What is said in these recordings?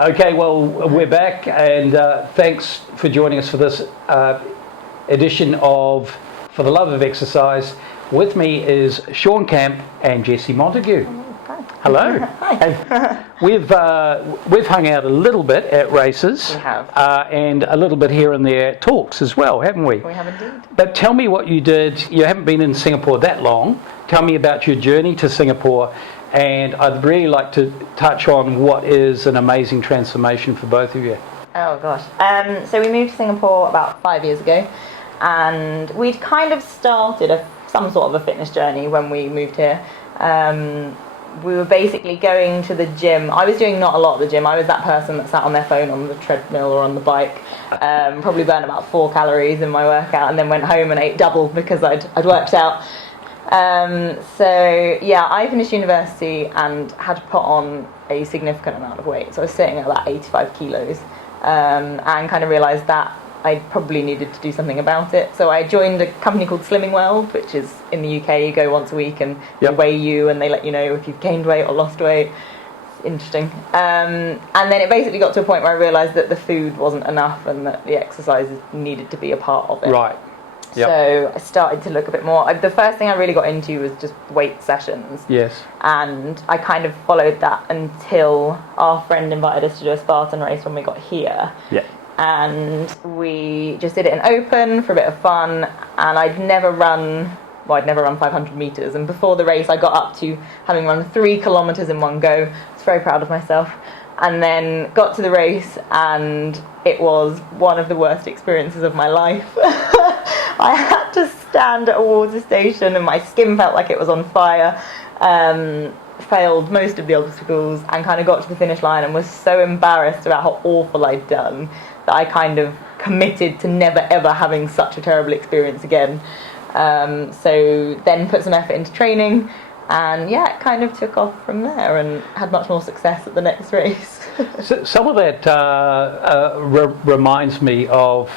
Okay, well, we're back, and thanks for joining us for this edition of For the Love of Exercise. With me is Shawn Camp and Jessie Montegue. Hi. Hello. Hi. And we've hung out a little bit at races. We have. And a little bit here and there at talks as well, haven't we? We have indeed. But tell me what you did. You haven't been in Singapore that long. Tell me about your journey to Singapore. And I'd really like to touch on what is an amazing transformation for both of you. Oh gosh. So we moved to Singapore about 5 years ago, and we'd kind of started some sort of a fitness journey when we moved here. We were basically going to the gym. I was doing not a lot at the gym. I was that person that sat on their phone on the treadmill or on the bike. Probably burned about 4 calories in my workout, and then went home and ate double because I'd worked out. So yeah, I finished university and had to put on a significant amount of weight. So I was sitting at about 85 kilos, and kind of realised that I probably needed to do something about it. So I joined a company called Slimming World, which is in the UK. You go once a week and they weigh you, and they let you know if you've gained weight or lost weight. It's interesting. And then it basically got to a point where I realised that the food wasn't enough and that the exercises needed to be a part of it. Right. Yep. So I started to look a bit more. The first thing I really got into was just weight sessions. Yes. And I kind of followed that until our friend invited us to do a Spartan race when we got here. Yeah. And we just did it in open for a bit of fun. And I'd never run 500 metres. And before the race, I got up to having run 3 kilometres in one go. I was very proud of myself. And then got to the race, and it was one of the worst experiences of my life. I had to stand at a water station and my skin felt like it was on fire. Failed most of the obstacles and kind of got to the finish line and was so embarrassed about how awful I'd done that I kind of committed to never ever having such a terrible experience again. So then put some effort into training, and yeah, it kind of took off from there and had much more success at the next race. So some of that reminds me of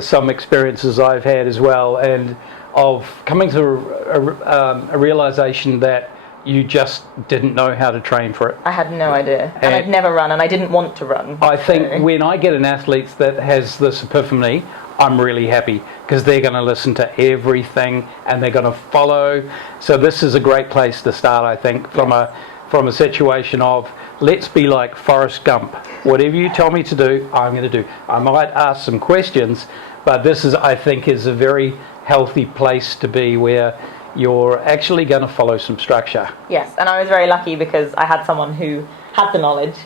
some experiences I've had as well, and of coming to a realisation that you just didn't know how to train for it. I had no idea, and I'd never run, and I didn't want to run. I think when I get an athlete that has this epiphany, I'm really happy, because they're going to listen to everything and they're going to follow. So this is a great place to start, I think, from a situation of, let's be like Forrest Gump. Whatever you tell me to do, I'm going to do. I might ask some questions, but this is, I think, is a very healthy place to be, where you're actually going to follow some structure. Yes, and I was very lucky because I had someone who had the knowledge,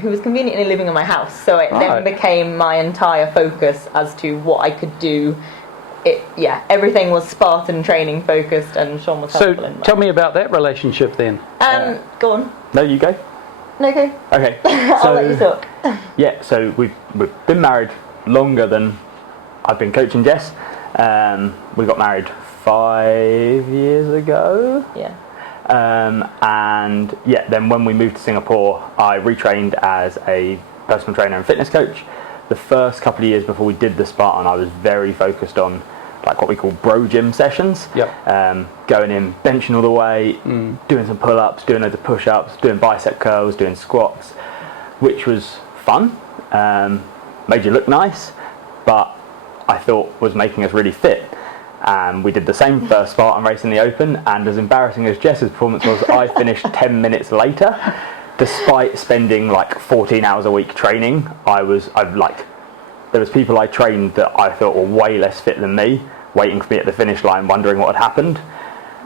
who was conveniently living in my house. So it then became my entire focus as to what I could do. Everything was Spartan training focused, and Shawn was helpful in that. So tell me about that relationship then. Go on. No, you go. No, go. Okay. I'll let you talk. Yeah, so we've been married longer than I've been coaching Jess. We got married 5 years ago. Yeah. And yeah, then when we moved to Singapore, I retrained as a personal trainer and fitness coach. The first couple of years before we did the Spartan, I was very focused on like what we call bro gym sessions. Yep. Going in, benching all the way, doing some pull-ups, doing loads of push-ups, doing bicep curls, doing squats, which was fun. Made you look nice, but I thought was making us really fit. We did the same first Spartan race in the Open, and as embarrassing as Jess's performance was, I finished 10 minutes later, despite spending like 14 hours a week training. There was people I trained that I thought were way less fit than me, waiting for me at the finish line, wondering what had happened.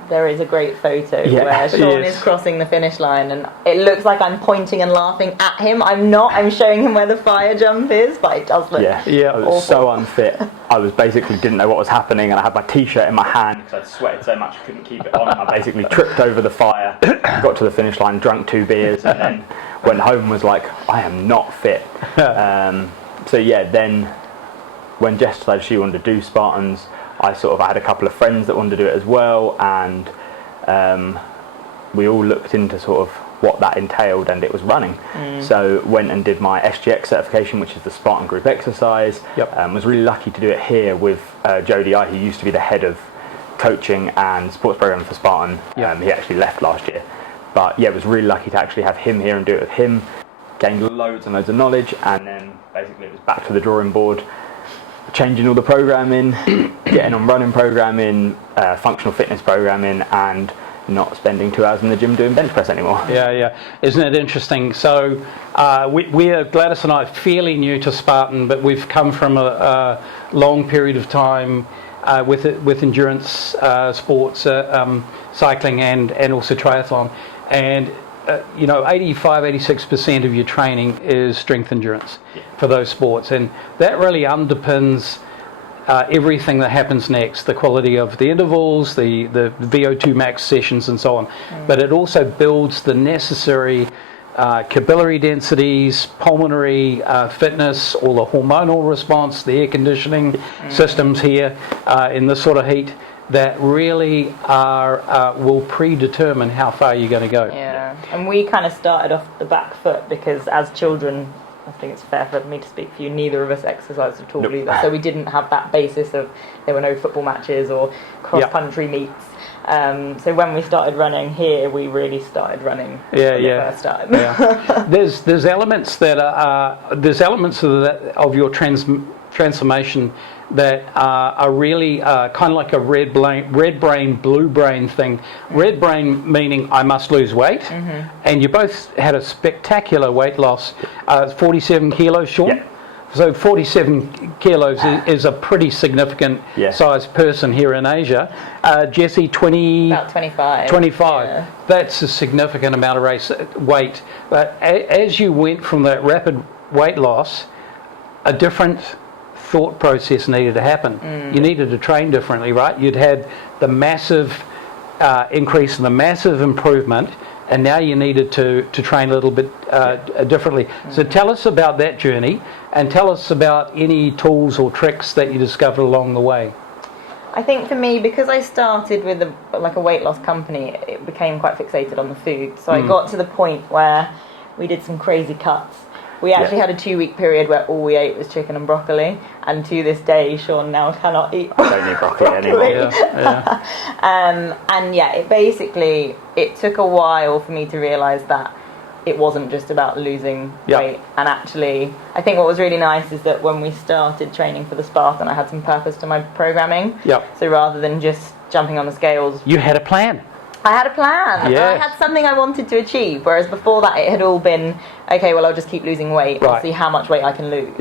There is a great photo where Shawn is crossing the finish line, and it looks like I'm pointing and laughing at him. I'm not. I'm showing him where the fire jump is, but it does look I was awful. so unfit. I was basically didn't know what was happening, and I had my t-shirt in my hand because I'd sweated so much I couldn't keep it on. I basically tripped over the fire, got to the finish line, drunk 2 beers, and then went home and was like, I am not fit. So yeah, then when Jess decided she wanted to do Spartans, I had a couple of friends that wanted to do it as well, and we all looked into sort of what that entailed, and it was running. So went and did my SGX certification, which is the Spartan group exercise. Was really lucky to do it here with Jody I, who used to be the head of coaching and sports program for Spartan. He actually left last year, but yeah, was really lucky to actually have him here and do it with him. gained loads and loads of knowledge, and then basically it was back to the drawing board, changing all the programming, getting on running programming, functional fitness programming, and not spending 2 hours in the gym doing bench press anymore. Yeah. Isn't it interesting? So we are, Gladys and I, fairly new to Spartan, but we've come from a long period of time with endurance sports, cycling and also triathlon. And 85-86% of your training is strength endurance for those sports, and that really underpins everything that happens next, the quality of the intervals, the VO2 max sessions and so on. But it also builds the necessary capillary densities, pulmonary fitness, all the hormonal response, the air conditioning systems here in this sort of heat that really will predetermine how far you're going to go. Yeah, and we kind of started off the back foot because as children, I think it's fair for me to speak for you, neither of us exercised at all either. So we didn't have that basis of, there were no football matches or cross-country meets. So when we started running here, we really started running for the first time. There's elements that of your transformation that are really kind of like a red brain, blue brain thing. Red brain meaning I must lose weight, and you both had a spectacular weight loss, 47 kilos, Shawn. Yeah. So 47 kilos is a pretty significant sized person here in Asia. Jessie, about 25. 25. Yeah. That's a significant amount of weight. But as you went from that rapid weight loss, a different thought process needed to happen. You needed to train differently, right? You'd had the massive increase and the massive improvement, and now you needed to train a little bit differently. So tell us about that journey, and tell us about any tools or tricks that you discovered along the way. I think for me, because I started with a weight loss company, it became quite fixated on the food. So I got to the point where we did some crazy cuts. We actually had a 2-week period where all we ate was chicken and broccoli, and to this day, Shawn now cannot eat I don't eat broccoli anymore. It took a while for me to realise that it wasn't just about losing weight. And actually, I think what was really nice is that when we started training for the Spartan, I had some purpose to my programming. So rather than just jumping on the scales, you had a plan. I had a plan. I had something I wanted to achieve, whereas before that it had all been, okay, well, I'll just keep losing weight. I'll see how much weight I can lose.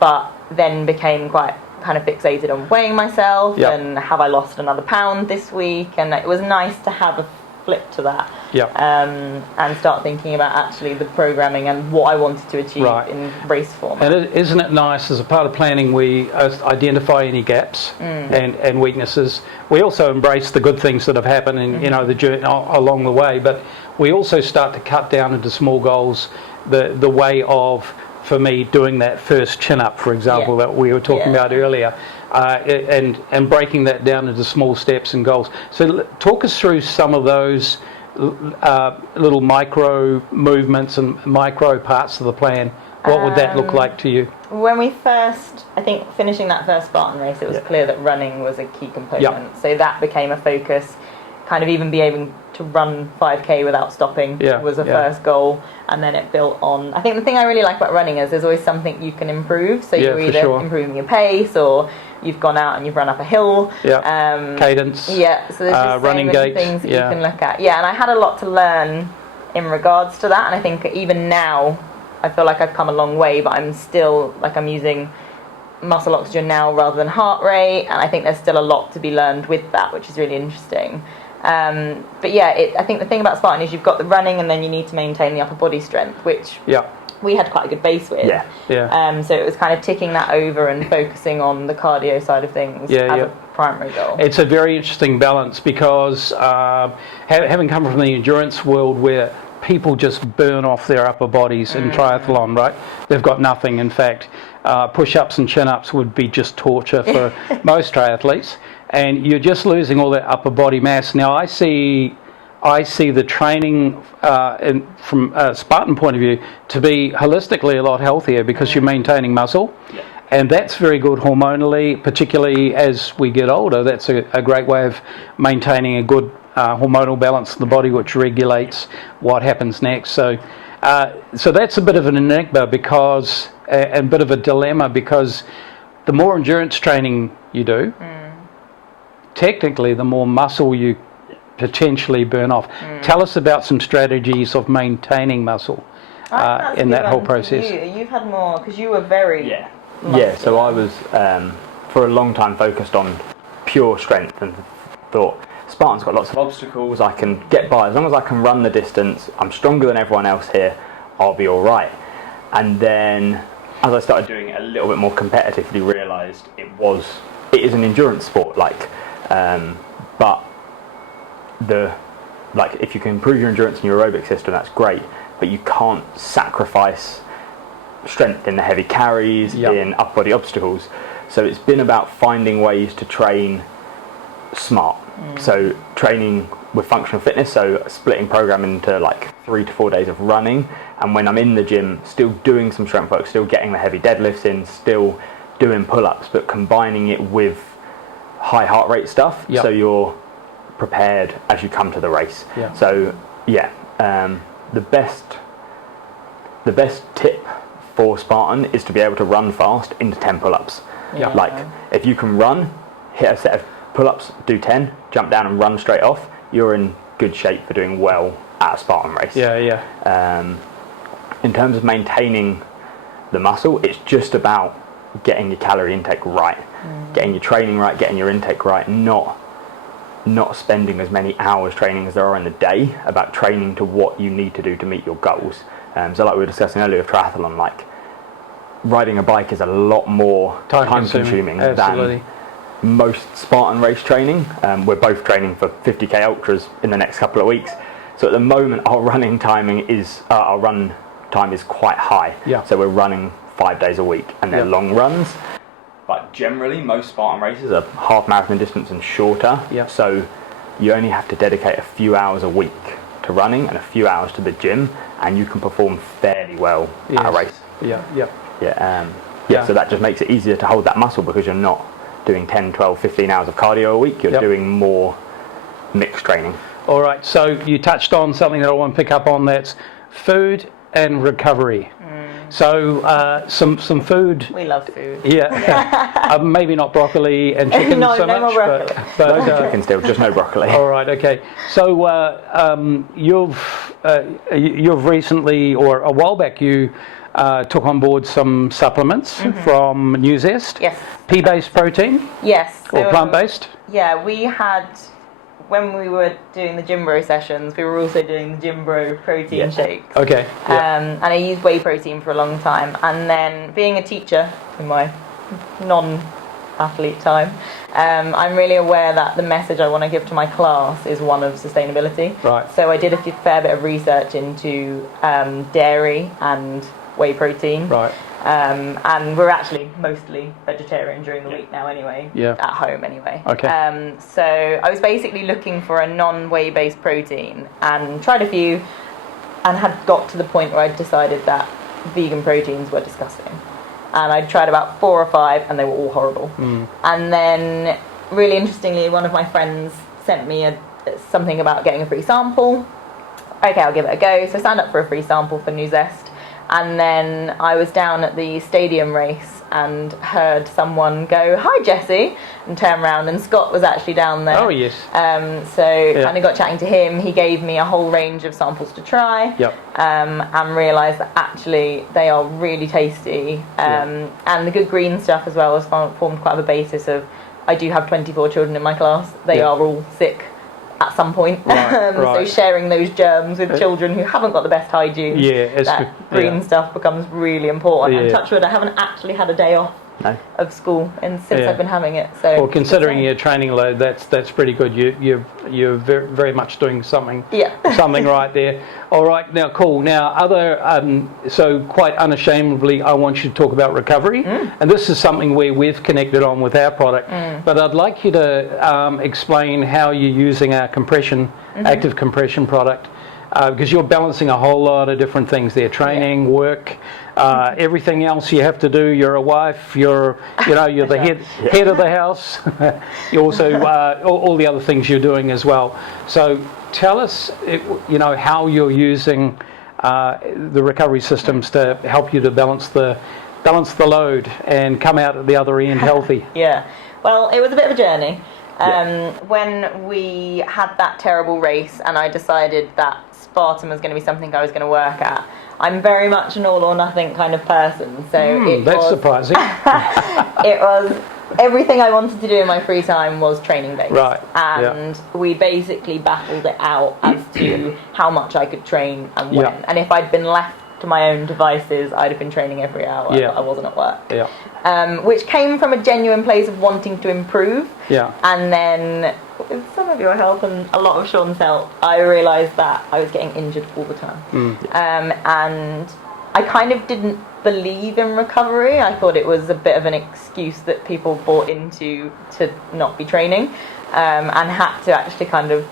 But then became quite kind of fixated on weighing myself and have I lost another pound this week? And it was nice to have a flip to that and start thinking about actually the programming and what I wanted to achieve in race form. And isn't it nice, as a part of planning, we identify any gaps and weaknesses. We also embrace the good things that have happened in the journey along the way, but we also start to cut down into small goals. The way of, for me, doing that first chin up, for example, that we were talking about earlier, and breaking that down into small steps and goals. So talk us through some of those little micro movements and micro parts of the plan. What would that look like to you? When we first, I think, finishing that first Spartan race, it was clear that running was a key component. So that became a focus. Kind of even be able to run 5k without stopping was a first goal, and then it built on. I think the thing I really like about running is there's always something you can improve. So you're either improving your pace, or you've gone out and you've run up a hill. Cadence. So there's just running so many gait. things that you can look at. And I had a lot to learn in regards to that. And I think even now, I feel like I've come a long way, but I'm still I'm using muscle oxygen now rather than heart rate, and I think there's still a lot to be learned with that, which is really interesting. I think the thing about Spartan is you've got the running, and then you need to maintain the upper body strength, which we had quite a good base with. So it was kind of ticking that over and focusing on the cardio side of things as a primary goal. It's a very interesting balance because having come from the endurance world where people just burn off their upper bodies in triathlon, right? They've got nothing. In fact, push-ups and chin-ups would be just torture for most triathletes, and you're just losing all that upper body mass. Now, I see the training from a Spartan point of view to be holistically a lot healthier because you're maintaining muscle. And that's very good hormonally, particularly as we get older. That's a great way of maintaining a good hormonal balance in the body, which regulates what happens next. So So that's a bit of an enigma because, and a bit of a dilemma because the more endurance training you do, technically the more muscle you potentially burn off. Tell us about some strategies of maintaining muscle in that whole process. You've had more, because you were very... Yeah, so I was for a long time focused on pure strength and thought, Spartan's got lots of obstacles, I can get by, as long as I can run the distance, I'm stronger than everyone else here, I'll be alright. And then as I started doing it a little bit more competitively, realised it is an endurance sport, but if you can improve your endurance and your aerobic system, that's great, but you can't sacrifice strength in the heavy carries, in upper body obstacles. So it's been about finding ways to train smart. So training with functional fitness, so splitting program into 3 to 4 days of running, and when I'm in the gym still doing some strength work, still getting the heavy deadlifts in, still doing pull-ups, but combining it with high heart rate stuff, so you're prepared as you come to the race. So the best tip for Spartan is to be able to run fast into 10 pull-ups. If you can run, hit a set of pull-ups, do 10, jump down and run straight off, you're in good shape for doing well at a Spartan race. In terms of maintaining the muscle, it's just about getting your calorie intake right, getting your training right, getting your intake right, not spending as many hours training as there are in the day, about training to what you need to do to meet your goals. So like we were discussing earlier with triathlon, riding a bike is a lot more time consuming than most Spartan race training. We're both training for 50k ultras in the next couple of weeks, so at the moment our run time is quite high. So we're running 5 days a week and they're long runs, but generally most Spartan races are half marathon distance and shorter. So you only have to dedicate a few hours a week to running and a few hours to the gym, and you can perform fairly well at a race. So that just makes it easier to hold that muscle, because you're not doing 10, 12, 15 hours of cardio a week, you're doing more mixed training. All right, so you touched on something that I want to pick up on, that's food and recovery. So some food. We love food. Maybe not broccoli and chicken no, so no much. More broccoli. But no chicken still, just no broccoli. All right, okay. So you've recently, or a while back, you took on board some supplements from New Zest. Yes. Pea-based protein? Yes. Or plant-based? Yeah, we had, when we were doing the gym bro sessions, we were also doing the gym bro protein shakes. Okay. And I used whey protein for a long time, and then being a teacher in my non-athlete time, I'm really aware that the message I want to give to my class is one of sustainability. Right. So I did a fair bit of research into dairy and whey protein. Right. And we're actually mostly vegetarian during the week now anyway, at home anyway. Okay. So I was basically looking for a non-whey based protein and tried a few, and had got to the point where I decided that vegan proteins were disgusting. And I tried about 4 or 5 and they were all horrible. And then, really interestingly, one of my friends sent me something about getting a free sample. Okay, I'll give it a go. So I signed up for a free sample for New Zest. And then I was down at the stadium race and heard someone go, "Hi, Jessie," and turn around, and Scott was actually down there. Oh, yes. Kind of got chatting to him. He gave me a whole range of samples to try, and realised that actually they are really tasty. And the good green stuff as well has formed quite a basis of, I do have 24 children in my class. They are all sick at some point. So sharing those germs with children who haven't got the best hygiene, that green stuff becomes really important. And touch wood, I haven't actually had a day off of school since I've been having it. So, well, considering your training load, that's pretty good. You're very, very much doing something right there. All right, now cool. Now so quite unashamedly, I want you to talk about recovery, and this is something where we've connected on with our product. But I'd like you to explain how you're using our compression, active compression product. Because you're balancing a whole lot of different things there, training, work, everything else you have to do. You're a wife, you're the head of the house. You also, all the other things you're doing as well. So tell us, how you're using the recovery systems to help you to balance the load and come out at the other end healthy? Yeah, well, it was a bit of a journey. When we had that terrible race and I decided that Spartan was going to be something I was going to work at, I'm very much an all or nothing kind of person. So that's surprising. It was everything I wanted to do in my free time was training based. Right. And we basically battled it out as to how much I could train and when. Yeah. And if I'd been left to my own devices, I'd have been training every hour that I wasn't at work. Yeah. Which came from a genuine place of wanting to improve. Yeah. And then, with some of your help and a lot of Shawn's help, I realised that I was getting injured all the time. And I kind of didn't believe in recovery. I thought it was a bit of an excuse that people bought into to not be training, and had to actually kind of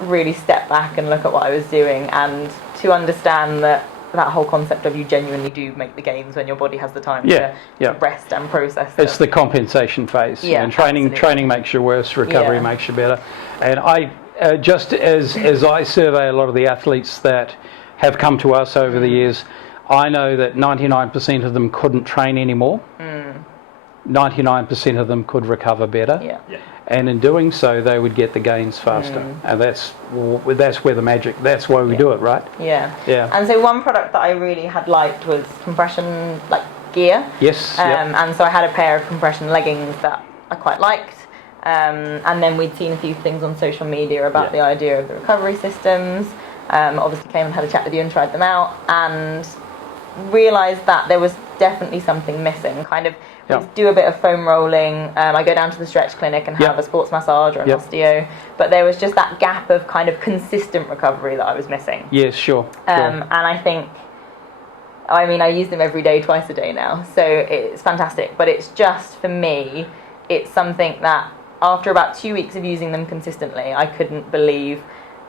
really step back and look at what I was doing and to understand that whole concept of you genuinely do make the gains when your body has the time to rest and process it. It's the compensation phase. Yeah, and training makes you worse, recovery makes you better. And I, just as I survey a lot of the athletes that have come to us over the years, I know that 99% of them couldn't train anymore. 99% of them could recover better. Yeah. And in doing so, they would get the gains faster. And that's where the magic, that's why we do it, right? Yeah. Yeah. And so one product that I really had liked was compression gear. Yes. And so I had a pair of compression leggings that I quite liked. And then we'd seen a few things on social media about the idea of the recovery systems. Obviously came and had a chat with you and tried them out and realised that there was definitely something missing. Kind of do a bit of foam rolling. I go down to the stretch clinic and have a sports massage or an osteo. But there was just that gap of kind of consistent recovery that I was missing. Yes, sure. And I think, I use them every day, twice a day now. So it's fantastic. But it's just, for me, it's something that after about 2 weeks of using them consistently, I couldn't believe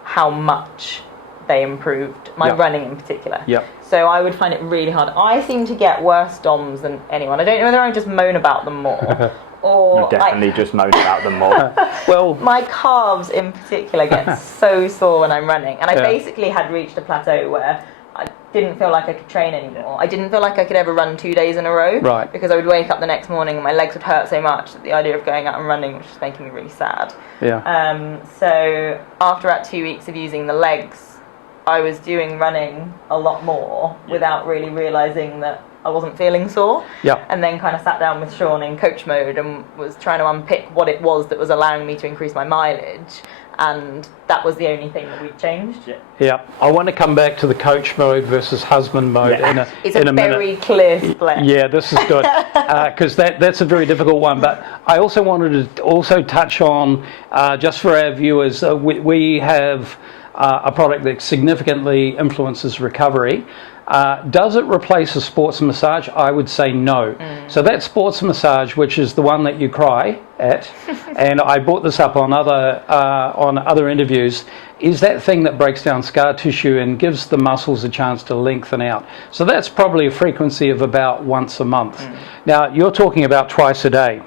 how much they improved, my running in particular. So I would find it really hard. I seem to get worse DOMs than anyone. I don't know whether I just moan about them more or... You definitely just moan about them more. Well, my calves in particular get so sore when I'm running. And I basically had reached a plateau where I didn't feel like I could train anymore. I didn't feel like I could ever run 2 days in a row. Right. Because I would wake up the next morning and my legs would hurt so much that the idea of going out and running was just making me really sad. So after about 2 weeks of using the legs, I was doing running a lot more without really realising that I wasn't feeling sore. And then kind of sat down with Shawn in coach mode and was trying to unpick what it was that was allowing me to increase my mileage. And that was the only thing that we'd changed. I want to come back to the coach mode versus husband mode in a minute. It's a very clear split. Yeah, this is good, because that's a very difficult one. But I also wanted to also touch on, just for our viewers, we have a product that significantly influences recovery. Does it replace a sports massage? I would say no. So that sports massage, which is the one that you cry at, and I brought this up on other interviews, is that thing that breaks down scar tissue and gives the muscles a chance to lengthen out. So that's probably a frequency of about once a month. Now you're talking about twice a day.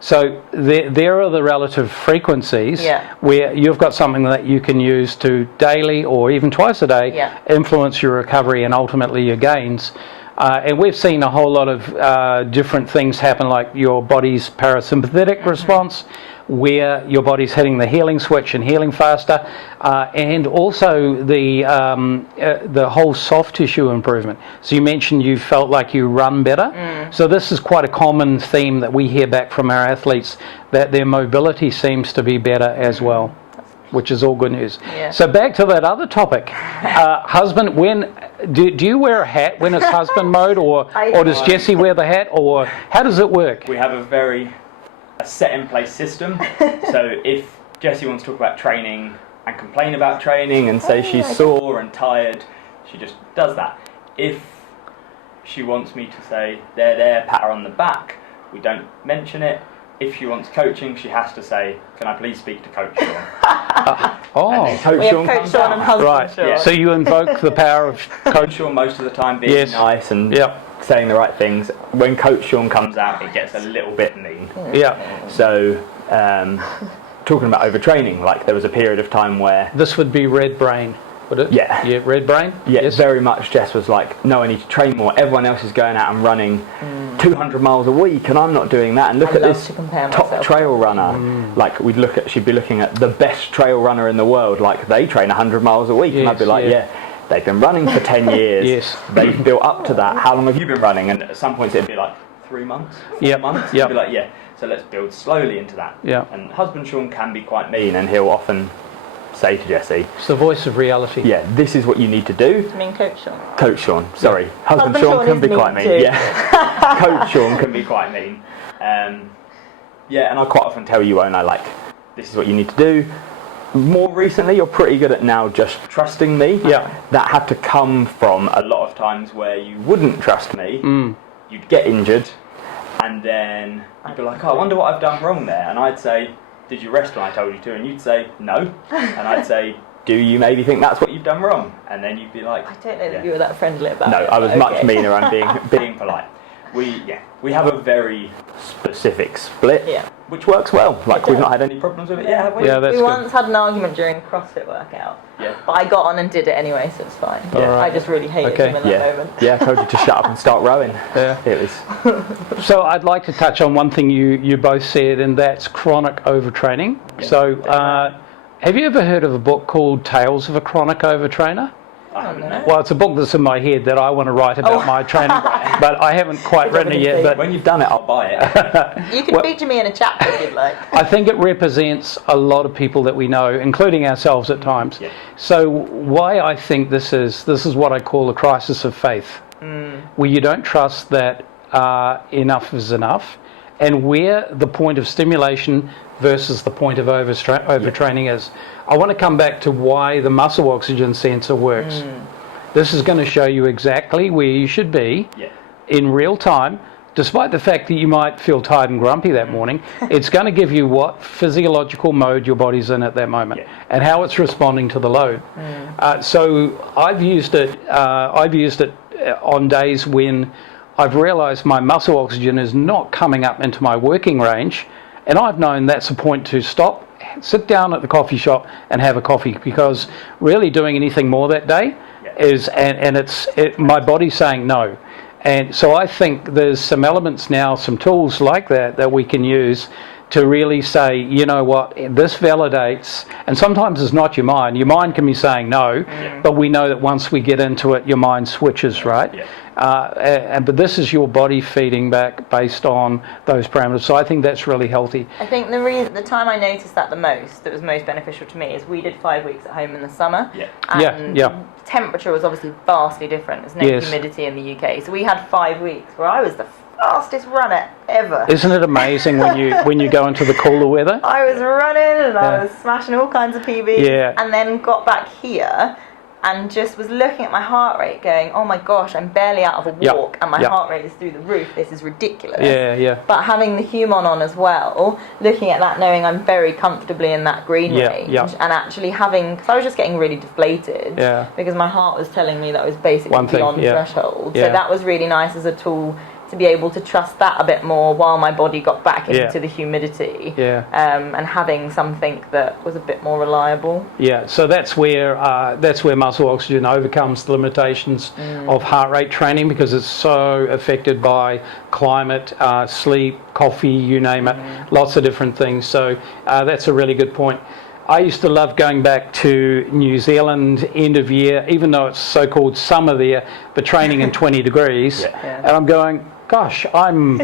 So there are the relative frequencies where you've got something that you can use to daily or even twice a day influence your recovery and ultimately your gains. And we've seen a whole lot of different things happen, like your body's parasympathetic response, where your body's hitting the healing switch and healing faster, and also the whole soft tissue improvement. So you mentioned you felt like you run better. So this is quite a common theme that we hear back from our athletes, that their mobility seems to be better as well, which is all good news. So back to that other topic, husband. When do you wear a hat when it's husband mode, or does Jessie wear the hat, or how does it work? We have a set in place system. So if Jessie wants to talk about training and complain about training and say she's sore and tired, she just does that. If she wants me to say there, pat her on the back, we don't mention it. If she wants coaching, she has to say, "Can I please speak to Coach Shawn?" We have Coach Shawn and husband Shawn. So you invoke the power of Coach Shawn most of the time, being nice and saying the right things. When Coach Shawn comes out, it gets a little bit mean. So talking about overtraining, like there was a period of time where this would be red brain. would it? Yeah. Yeah, red brain? Yeah, Yes. very much. Jess was like, no, I need to train more. Everyone else is going out and running 200 miles a week, and I'm not doing that. And look I at love this to compare top myself. trail runner. Like, she'd be looking at the best trail runner in the world. Like, they train 100 miles a week, and I'd be Yes, like, yeah. they've been running for 10 years. Yes. They've built up to that. How long have you been running? And at some points it'd be like 3 months, 4 Yep, months. yep. You'd be like, yeah. So let's build slowly into that. Yeah. And husband Shawn can be quite mean, and he'll often say to Jessie, It's the voice of reality. yeah, this is what you need to do. I mean, Coach Shawn. Coach Shawn, sorry. Husband Husband Shawn Shawn can is be mean quite mean. too. Yeah. Coach Shawn can be quite mean. Yeah, and I quite often tell you, won't I, like, this is what you need to do. More recently, you're pretty good at now just trusting me. Yeah. That had to come from a lot of times where you wouldn't trust me. You'd get injured, and then you'd be like, oh, I wonder what I've done wrong there. And I'd say, did you rest when I told you to? And you'd say, no. And I'd say, do you maybe think that's what you've done wrong? And then you'd be like, I don't know that you were that friendly about no, it. I was but much okay. meaner and being polite. We have a very specific split, Yeah. which works well. Like, It we've does. not had any problems with it. Yeah, have we? Yeah, that's We good. once had an argument during a CrossFit workout. Yeah. But I got on and did it anyway, so it's fine. Yeah. I just really hated Okay. him in that Yeah. moment. Yeah, I told you to shut up and start rowing. Yeah. It was. So I'd like to touch on one thing you both said, and that's chronic overtraining. So have you ever heard of a book called Tales of a Chronic Overtrainer? I don't know. Well, it's a book that's in my head that I want to write about my training, but I haven't quite written it yet. But When you've done it, I'll buy it. You can feature me in a chapter if you'd like. I think it represents a lot of people that we know, including ourselves at times. Yeah. So why I think this is what I call a crisis of faith, where you don't trust that enough is enough, and where the point of stimulation versus the point of overtraining is. I want to come back to why the muscle oxygen sensor works. This is going to show you exactly where you should be in real time. Despite the fact that you might feel tired and grumpy that morning, it's going to give you what physiological mode your body's in at that moment and how it's responding to the load. So I've used it on days when I've realised my muscle oxygen is not coming up into my working range, and I've known that's a point to stop, sit down at the coffee shop and have a coffee, because really doing anything more that day is, my body's saying no. And so I think there's some elements now, some tools like that we can use to really say, you know what, this validates, and sometimes it's not your mind. Your mind can be saying no, but we know that once we get into it, your mind switches, right? But this is your body feeding back based on those parameters. So I think that's really healthy. I think the time I noticed that that was most beneficial to me, is we did 5 weeks at home in the summer. And temperature was obviously vastly different. There's no humidity in the UK. So we had 5 weeks where I was the fastest runner ever. Isn't it amazing when you go into the cooler weather? I was running and I was smashing all kinds of PBs. Yeah. And then got back here and just was looking at my heart rate going, oh my gosh, I'm barely out of a walk and my heart rate is through the roof. This is ridiculous. But having the Human on as well, looking at that, knowing I'm very comfortably in that green range, and actually having, because I was just getting really deflated because my heart was telling me that I was basically beyond threshold. So that was really nice as a tool to be able to trust that a bit more while my body got back into the humidity, and having something that was a bit more reliable. So that's where muscle oxygen overcomes the limitations of heart rate training, because it's so affected by climate, sleep, coffee, you name it, lots of different things. So that's a really good point. I used to love going back to New Zealand end of year, even though it's so-called summer there, but training in 20 degrees, and I'm going, gosh, I'm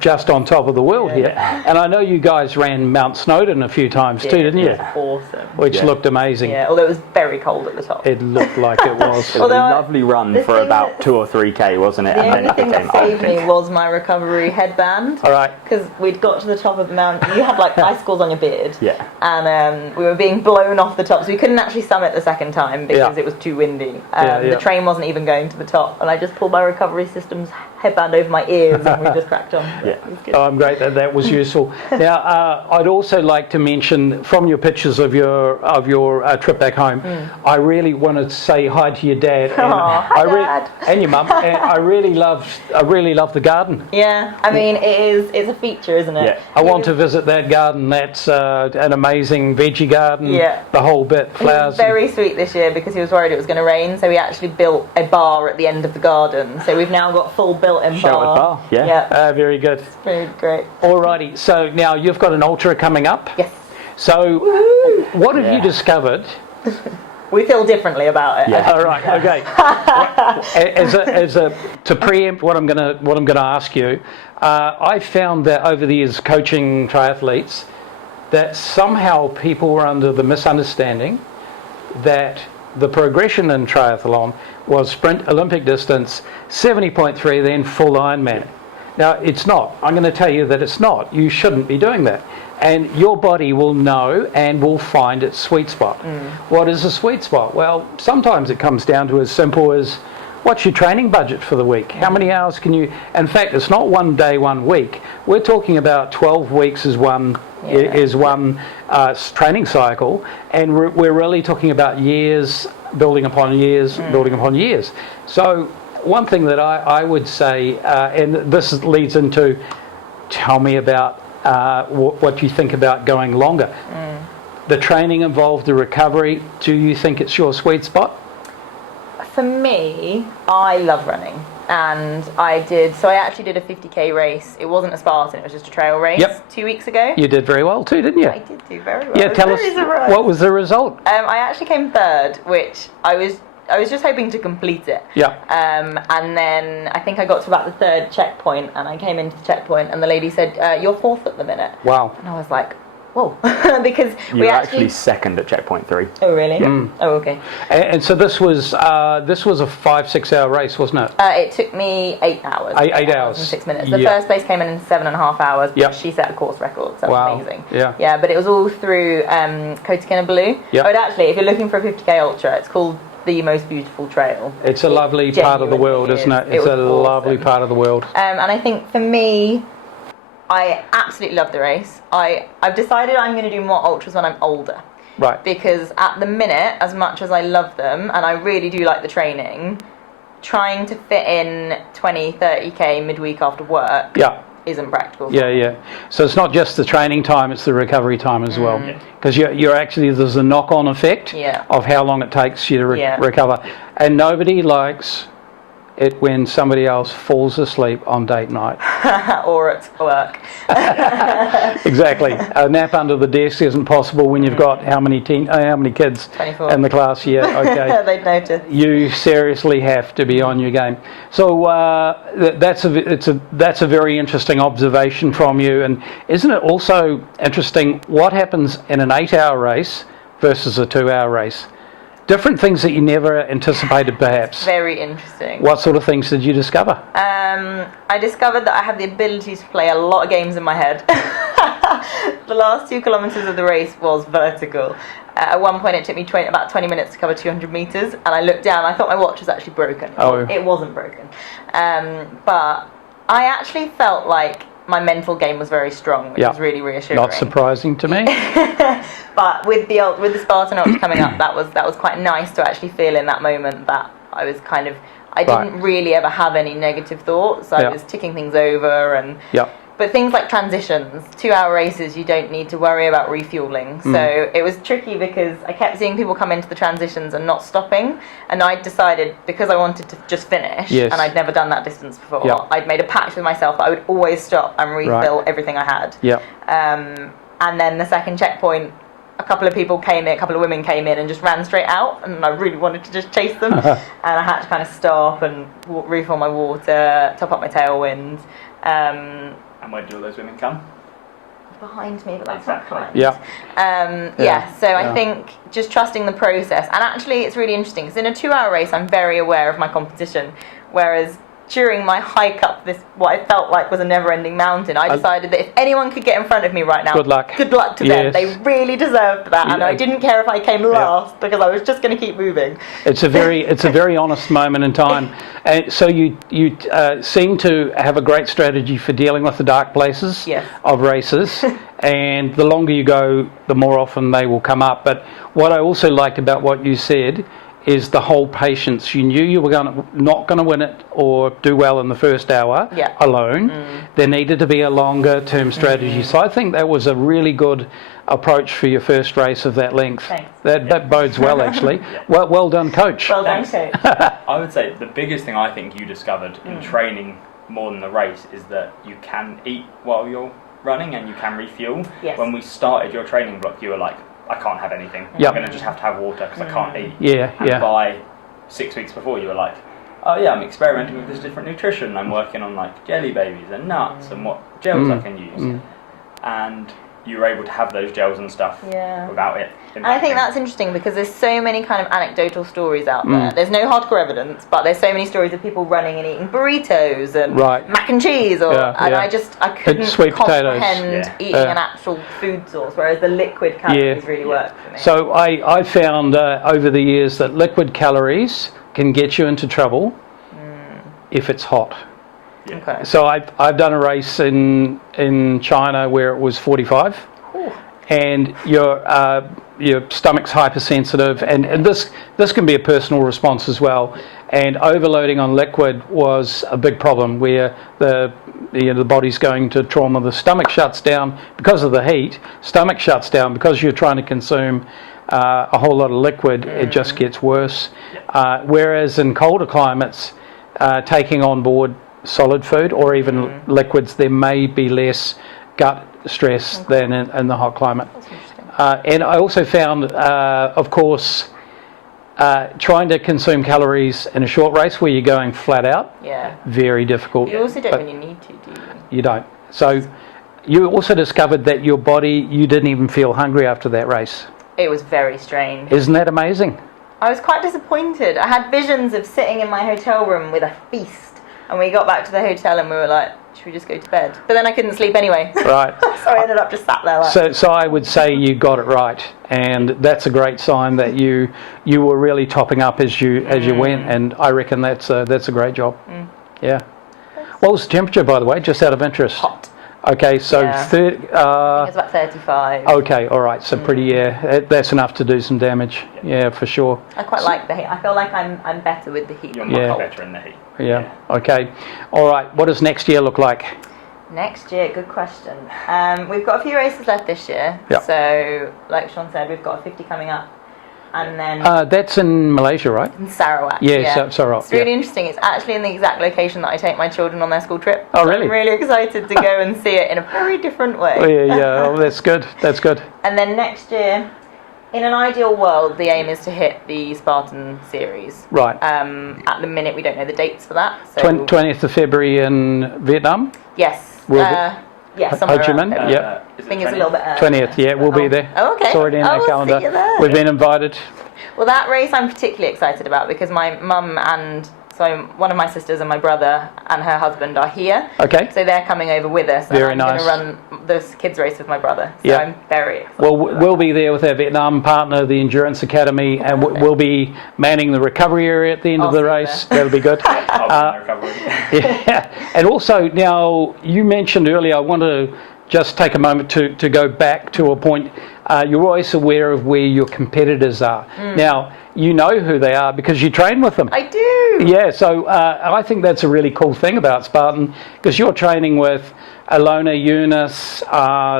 just on top of the world here. And I know you guys ran Mount Snowdon a few times too, didn't you? It was awesome. Which looked amazing. Although it was very cold at the top. It looked like it was. It was a lovely run for about 2 or 3k, wasn't it? The And then only it thing became that saved me was my recovery headband. All right. Because we'd got to the top of the mountain. You had like icicles on your beard. Yeah. And we were being blown off the top. So we couldn't actually summit the second time because it was too windy. The train wasn't even going to the top. And I just pulled my recovery system's headband over my ears and we just cracked on. Yeah. It was good. Oh, I'm great that was useful. Now, I'd also like to mention from your pictures of your trip back home, I really want to say hi to your dad and, Hi, Dad. and your mum. And I really love the garden. Yeah, I mean it's a feature, isn't it? Yeah. I want to visit that garden. That's an amazing veggie garden. Yeah. The whole bit, He flowers. was very sweet this year because he was worried it was going to rain, so we actually built a bar at the end of the garden. So we've now got a full built-in Sheltered bar, yeah. Yeah, Very good. very great. Alrighty. So now you've got an ultra coming up. Yes, So what have you Yeah. discovered? we feel differently about it. Yeah. All right. Okay. To preempt what I'm gonna ask you, I found that over the years coaching triathletes, that somehow people were under the misunderstanding that the progression in triathlon was sprint, Olympic distance, 70.3, then full Ironman. Now, it's not. I'm going to tell you that it's not. You shouldn't be doing that. And your body will know and will find its sweet spot. What is a sweet spot? Well, sometimes it comes down to as simple as, what's your training budget for the week? How many hours can you... In fact, it's not 1 day, 1 week. We're talking about 12 weeks is one training cycle, and we're really talking about years, building upon years, building upon years. So one thing that I would say, and this leads into, tell me about what you think about going longer. The training involved, the recovery, do you think it's your sweet spot? For me, I love running, and I actually did a 50k race. It wasn't a Spartan; it was just a trail race. Yep. 2 weeks ago. You did very well too, didn't you? I did do very well. Yeah, I was tell us, very surprised. what was the result? I actually came third, which I was just hoping to complete it. Yeah. And then I think I got to about the third checkpoint, and I came into the checkpoint, and the lady said, "You're fourth at the minute." Wow. And I was like, "Whoa," because You we were actually. actually second at checkpoint 3. Oh really? Oh okay. And so this was a 5-6 hour race, wasn't it? It took me 8 hours. 8 hours. And 6 minutes. The Yeah. first place came in 7.5 hours, but Yep. she set a course record, so that Wow. was amazing. Yeah. Yeah, but it was all through Kota Kinabalu. Yep. Oh, and actually, if you're looking for a 50k ultra, it's called the most beautiful trail. It's a lovely part of the world, isn't it? It's a lovely part of the world. And I think for me, I absolutely love the race. I've decided I'm going to do more ultras when I'm older. Right. Because at the minute, as much as I love them, and I really do like the training, trying to fit in 20, 30k midweek after work Yeah. isn't practical. Yeah. So it's not just the training time, it's the recovery time as well. Because you're actually, there's a knock-on effect of how long it takes you to recover. And nobody likes it when somebody else falls asleep on date night. Or at work. Exactly. A nap under the desk isn't possible when you've got how many kids 24. in the class? Yeah, okay. They'd notice. You seriously have to be on your game. So that's a very interesting observation from you. And isn't it also interesting what happens in an 8-hour race versus a 2-hour race? Different things that you never anticipated, perhaps. Very interesting. What sort of things did you discover? I discovered that I have the ability to play a lot of games in my head. The last 2 kilometres of the race was vertical. At one point it took me about 20 minutes to cover 200 metres, and I looked down, I thought my watch was actually broken. It wasn't broken. But I actually felt like my mental game was very strong, which was really reassuring. Not surprising to me. But with the Spartan Ultra coming up, that was quite nice to actually feel in that moment that I was kind of, I didn't really ever have any negative thoughts. I was ticking things over, and but things like transitions, 2-hour races, you don't need to worry about refueling. So it was tricky because I kept seeing people come into the transitions and not stopping, and I decided, because I wanted to just finish, and I'd never done that distance before, I'd made a pact with myself that I would always stop and refill everything I had. And then the second checkpoint, a couple of women came in and just ran straight out, and I really wanted to just chase them. And I had to kind of stop and refill my water, top up my tailwind. And where do all those women come? Behind me, but that's not kind. So I think just trusting the process. And actually it's really interesting because in a 2-hour race I'm very aware of my competition, whereas during my hike up this, what I felt like was a never-ending mountain, I decided that if anyone could get in front of me right now, Good luck. Good luck to them. They really deserved that, and I didn't care if I came last because I was just going to keep moving. It's a very honest moment in time, and so you seem to have a great strategy for dealing with the dark places of races, and the longer you go, the more often they will come up. But what I also liked about what you said is the whole patience. You knew you were not going to win it or do well in the first hour alone. There needed to be a longer term strategy. So I think that was a really good approach for your first race of that length. Thanks. That bodes well, actually. Well done, coach. Well done, coach. I would say the biggest thing I think you discovered in training more than the race is that you can eat while you're running and you can refuel. Yes. When we started your training block, you were like, I can't have anything. Yep. I'm going to just have to have water because I can't eat. Yeah. By 6 weeks before, you were like, oh yeah, I'm experimenting with this different nutrition. I'm working on like jelly babies and nuts and what gels I can use. And you were able to have those gels and stuff without it. And I think that's interesting because there's so many kind of anecdotal stories out there. There's no hardcore evidence, but there's so many stories of people running and eating burritos and mac and cheese, I couldn't sweet comprehend eating an actual food source, whereas the liquid calories really work for me. So I found over the years that liquid calories can get you into trouble if it's hot. Okay. So I've done a race in China where it was 45, and your stomach's hypersensitive, and this can be a personal response as well. And overloading on liquid was a big problem, where the body's going to trauma. The stomach shuts down because of the heat. Stomach shuts down because you're trying to consume a whole lot of liquid. It just gets worse. Whereas in colder climates, taking on board solid food or even liquids, there may be less gut stress than in the hot climate. And I also found, of course, trying to consume calories in a short race where you're going flat out, very difficult. You also don't when you need to, do you? You don't. So you also discovered that your body, you didn't even feel hungry after that race. It was very strange. Isn't that amazing? I was quite disappointed. I had visions of sitting in my hotel room with a feast. And we got back to the hotel and we were like, should we just go to bed? But then I couldn't sleep anyway. Right. So I ended up just sat there like... So I would say you got it right. And that's a great sign that you were really topping up as you went. And I reckon that's a great job. Yeah. What was the temperature, by the way, just out of interest? Hot. Okay, so I think it's about 35. Okay, all right. So pretty, that's enough to do some damage. Yeah, for sure. I quite like the heat. I feel like I'm better with the heat. You're much better in the heat. Yeah. Okay. All right. What does next year look like? Next year, good question. We've got a few races left this year. Yep. So, like Shawn said, we've got a 50 coming up. And then... that's in Malaysia, right? in Sarawak. Yeah. Sarawak. It's really interesting. It's actually in the exact location that I take my children on their school trip. Oh, really? I'm really excited to go and see it in a very different way. Oh, yeah. Oh, that's good. That's good. And then next year, in an ideal world, the aim is to hit the Spartan series. Right. At the minute, we don't know the dates for that. So 20th of February in Vietnam? Yes. Ho somewhere Chi around Minh? there. Yeah. I think it's a little bit early. 20th, yeah, we'll be there. Oh, okay. It's already in our we'll calendar. see you there. We've been invited. Well, that race I'm particularly excited about because my mum and so one of my sisters and my brother and her husband are here. Okay. So they're coming over with us. Very and I'm nice. going to run this kids race with my brother. So Yeah. I'm very excited. Well, we'll be there with our Vietnam partner, the Endurance Academy, and we'll be manning the recovery area at the end of the race. That'll be good. Yeah. And also, now, you mentioned earlier, I want to just take a moment to go back to a point. You're always aware of where your competitors are. Now, you know who they are because you train with them. I do. Yeah, so I think that's a really cool thing about Spartan because you're training with Alona, Eunice,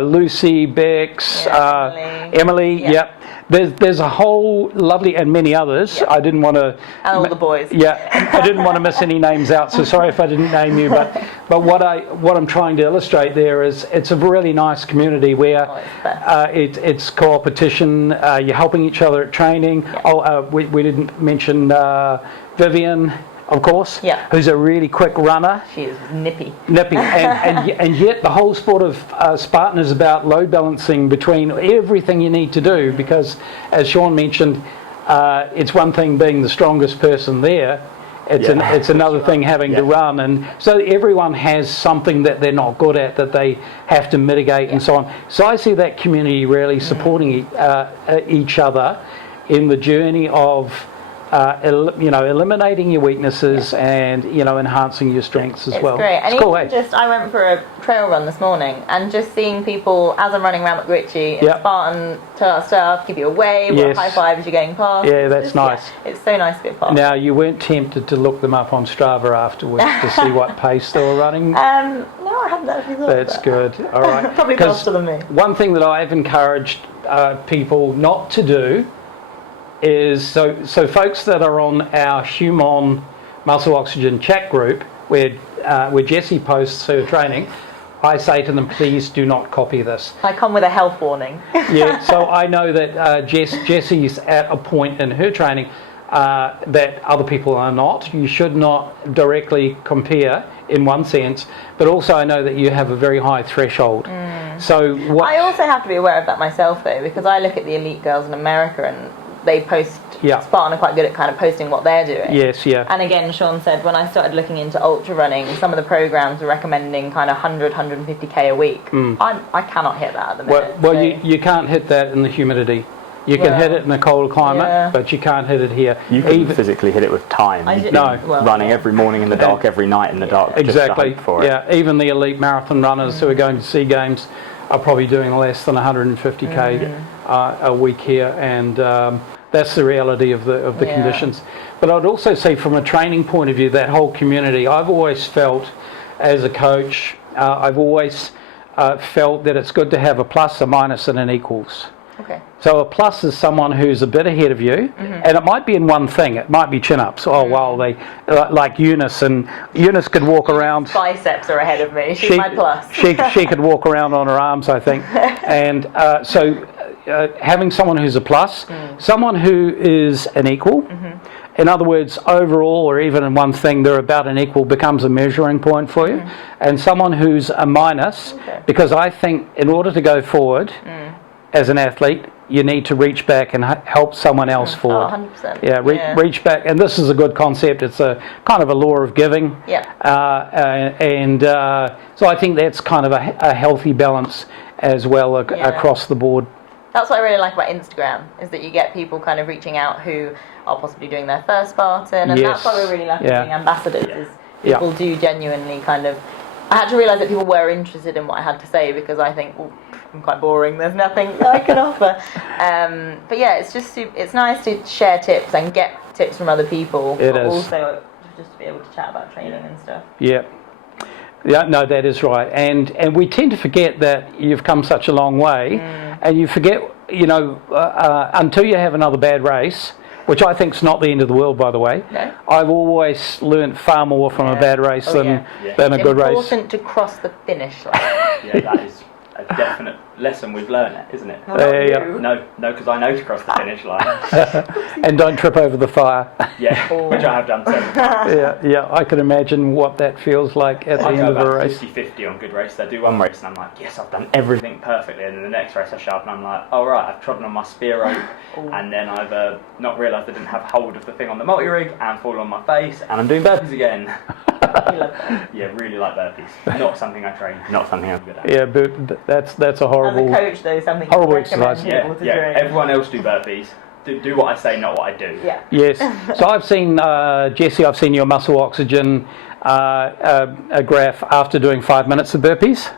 Lucy, Bex, Emily. Yep. There's a whole lovely and many others. Yep. I didn't want to. And all the boys. Yeah, I didn't want to miss any names out. So sorry if I didn't name you. But what I'm trying to illustrate there is it's a really nice community where it's competition. You're helping each other at training. Yeah. We didn't mention Vivian. Of course, who's a really quick runner. She is nippy. And yet the whole sport of Spartan is about load balancing between everything you need to do because, as Shawn mentioned, it's one thing being the strongest person there. It's another thing having to run, and so everyone has something that they're not good at that they have to mitigate and so on. So I see that community really supporting each other in the journey of eliminating your weaknesses and enhancing your strengths as well. It's great. And it's cool, even just, I went for a trail run this morning, and just seeing people as I'm running around McRitchie in Spartan stuff, give you a wave or a high five as you're going past. Yeah, that's nice. It's so nice to be a part. Now, you weren't tempted to look them up on Strava afterwards to see what pace they were running? No, I hadn't actually thought That's of that. good. All right. Probably faster than me. One thing that I've encouraged people not to do is, so folks that are on our Human Muscle Oxygen chat group, where Jessie posts her training, I say to them, please do not copy this. I come with a health warning. Yeah, so I know that Jessie's at a point in her training that other people are not. You should not directly compare in one sense, but also I know that you have a very high threshold. So I also have to be aware of that myself, though, because I look at the elite girls in America and they post, Spartan are quite good at kind of posting what they're doing. Yes, yeah. And again, Shawn said, when I started looking into ultra running, some of the programs were recommending kind of 100, 150k a week. I cannot hit that at the minute. Well, you can't hit that in the humidity. You can hit it in a colder climate, but you can't hit it here. You can physically hit it with time. Running every morning in the dark, every night in the dark. Exactly. Just for it. Even the elite marathon runners who are going to SEA Games are probably doing less than 150k a week here, and that's the reality of the conditions. But I'd also say, from a training point of view, that whole community, I've always felt as a coach, I've always felt that it's good to have a plus, a minus, and an equals. Okay. So a plus is someone who's a bit ahead of you, and it might be in one thing. It might be chin-ups. Oh, well, they like Eunice, and Eunice could walk around. Biceps are ahead of me. She's my plus. she could walk around on her arms, I think. And so having someone who's a plus, someone who is an equal. In other words, overall, or even in one thing, they're about an equal, becomes a measuring point for you. And someone who's a minus, because I think in order to go forward as an athlete, you need to reach back and help someone else forward. 100%. Yeah, reach back. And this is a good concept. It's a kind of a law of giving. So I think that's kind of a healthy balance as well across the board. That's what I really like about Instagram, is that you get people kind of reaching out who are possibly doing their first Spartan, and that's why we're really lucky being ambassadors, is people do genuinely kind of... I had to realise that people were interested in what I had to say, because I think, I'm quite boring, there's nothing I can offer. But yeah, it's nice to share tips and get tips from other people, but also just to be able to chat about training and stuff. Yeah, no, that is right. And we tend to forget that you've come such a long way, and you forget, until you have another bad race, which I think is not the end of the world, by the way. No. I've always learnt far more from a bad race than a good race. It's important to cross the finish line. That is a definite lesson we've learned, isn't it? No, because I know to cross the finish line. And don't trip over the fire. Which I have done several times. I can imagine what that feels like at the end of a race. 50-50 on good race. I do one race and I'm like, yes, I've done everything perfectly, and then the next race I show up and I'm like, oh right, I've trodden on my spear rope, and then I've not realised I didn't have hold of the thing on the multi-rig, and fall on my face, and I'm doing burpees again. You love that. Yeah, really like burpees. Not something I train, not something I'm good at. Yeah, but that's a horrible... As a coach, though, something horrible you recommend exercise. people to train. Everyone else do burpees. Do what I say, not what I do. Yeah. Yes. So I've seen, Jessie, I've seen your muscle oxygen a graph after doing 5 minutes of burpees.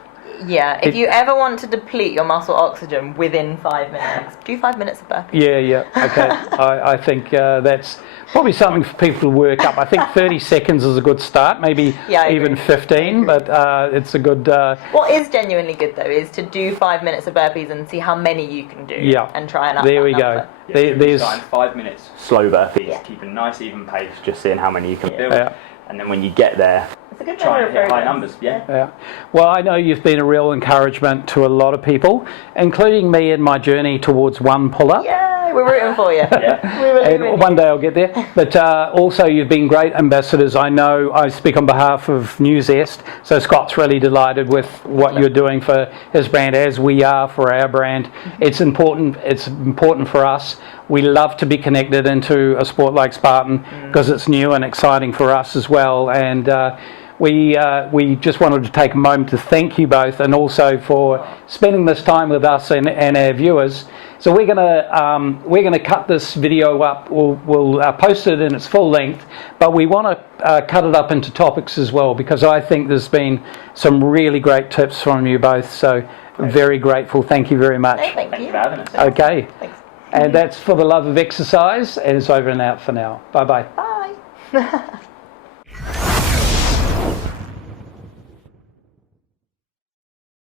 Yeah, if you ever want to deplete your muscle oxygen within 5 minutes, do 5 minutes of burpees. Yeah, okay. I think that's probably something for people to work up. I think 30 seconds is a good start, maybe even 15, but it's a good... What is genuinely good, though, is to do 5 minutes of burpees and see how many you can do, and try and up there that we number. go. There's 5 minutes slow burpees, keep a nice even pace, just seeing how many you can build, and then when you get there, it's a good try and hit progress. high numbers. Yeah. Well, I know you've been a real encouragement to a lot of people, including me in my journey towards one pull-up. Yay, We're rooting for you. Yeah. We believe in And you. one day I'll get there. But also, you've been great ambassadors. I know I speak on behalf of New Zest, so Scott's really delighted with what you're doing for his brand, as we are for our brand. It's important. It's important for us. We love to be connected into a sport like Spartan because it's new and exciting for us as well. And we just wanted to take a moment to thank you both, and also for spending this time with us and our viewers. So we're gonna cut this video up. We'll post it in its full length, but we want to cut it up into topics as well, because I think there's been some really great tips from you both. So very grateful. Thank you very much. No, thank Thank you you. for having us. Okay, Thanks. and that's For the Love of Exercise, and it's over and out for now. Bye bye. Bye.